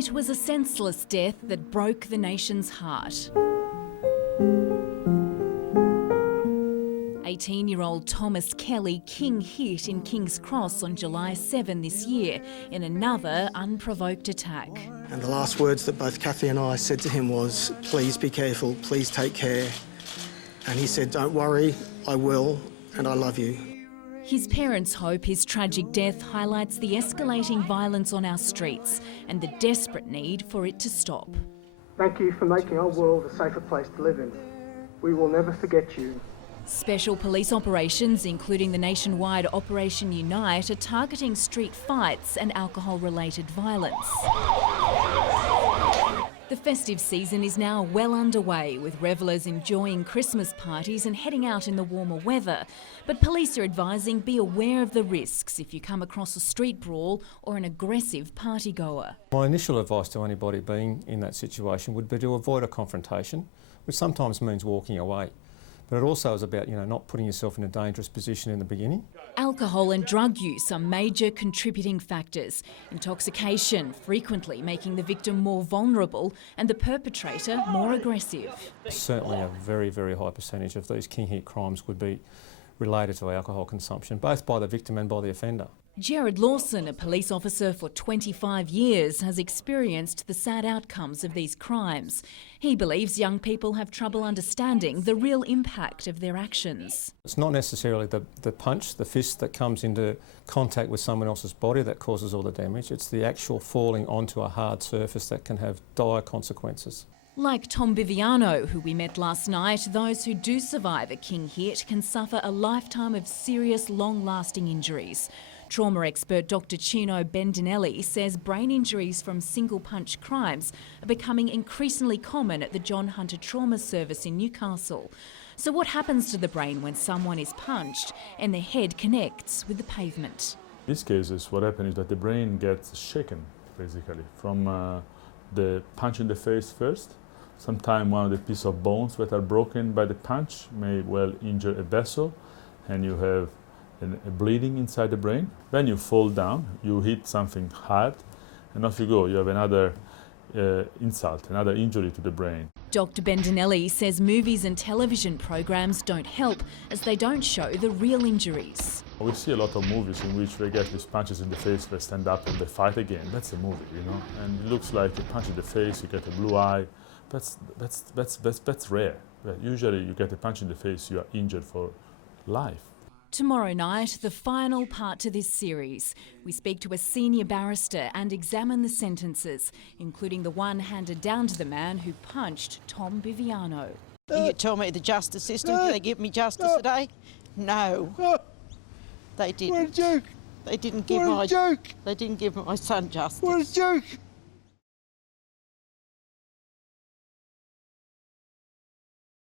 It was a senseless death that broke the nation's heart. 18-year-old Thomas Kelly king hit in King's Cross on July 7 this year in another unprovoked attack. And the last words that both Kathy and I said to him was, "Please be careful, please take care." And he said, "Don't worry, I will, and I love you." His parents hope his tragic death highlights the escalating violence on our streets and the desperate need for it to stop. Thank you for making our world a safer place to live in. We will never forget you. Special police operations, including the nationwide Operation Unite, are targeting street fights and alcohol-related violence. The festive season is now well underway, with revellers enjoying Christmas parties and heading out in the warmer weather. But police are advising be aware of the risks if you come across a street brawl or an aggressive partygoer. My initial advice to anybody being in that situation would be to avoid a confrontation, which sometimes means walking away. But it also is about, not putting yourself in a dangerous position in the beginning. Alcohol and drug use are major contributing factors. Intoxication frequently making the victim more vulnerable and the perpetrator more aggressive. Certainly a very, very high percentage of these king hit crimes would be related to alcohol consumption, both by the victim and by the offender. Jared Lawson, a police officer for 25 years, has experienced the sad outcomes of these crimes. He believes young people have trouble understanding the real impact of their actions. It's not necessarily the punch, the fist that comes into contact with someone else's body that causes all the damage. It's the actual falling onto a hard surface that can have dire consequences. Like Tom Biviano, who we met last night, those who do survive a king hit can suffer a lifetime of serious, long-lasting injuries. Trauma expert Dr. Chino Bendinelli says brain injuries from single-punch crimes are becoming increasingly common at the John Hunter Trauma Service in Newcastle. So what happens to the brain when someone is punched and the head connects with the pavement? In these cases, what happens is that the brain gets shaken, basically, from the punch in the face first. Sometimes one of the pieces of bones that are broken by the punch may well injure a vessel, and you have a bleeding inside the brain. Then you fall down, you hit something hard, and off you go. You have another insult, another injury to the brain. Dr. Bendinelli says movies and television programs don't help as they don't show the real injuries. We see a lot of movies in which they get these punches in the face, they stand up and they fight again. That's a movie, and it looks like a punch in the face, you get a blue eye. That's rare. Usually you get a punch in the face, you are injured for life. Tomorrow night, the final part to this series. We speak to a senior barrister and examine the sentences, including the one handed down to the man who punched Tom Biviano. You tell me the justice system, did they give me justice today? No. They didn't. What a joke! They didn't give What a joke! They didn't give my son justice. What a joke!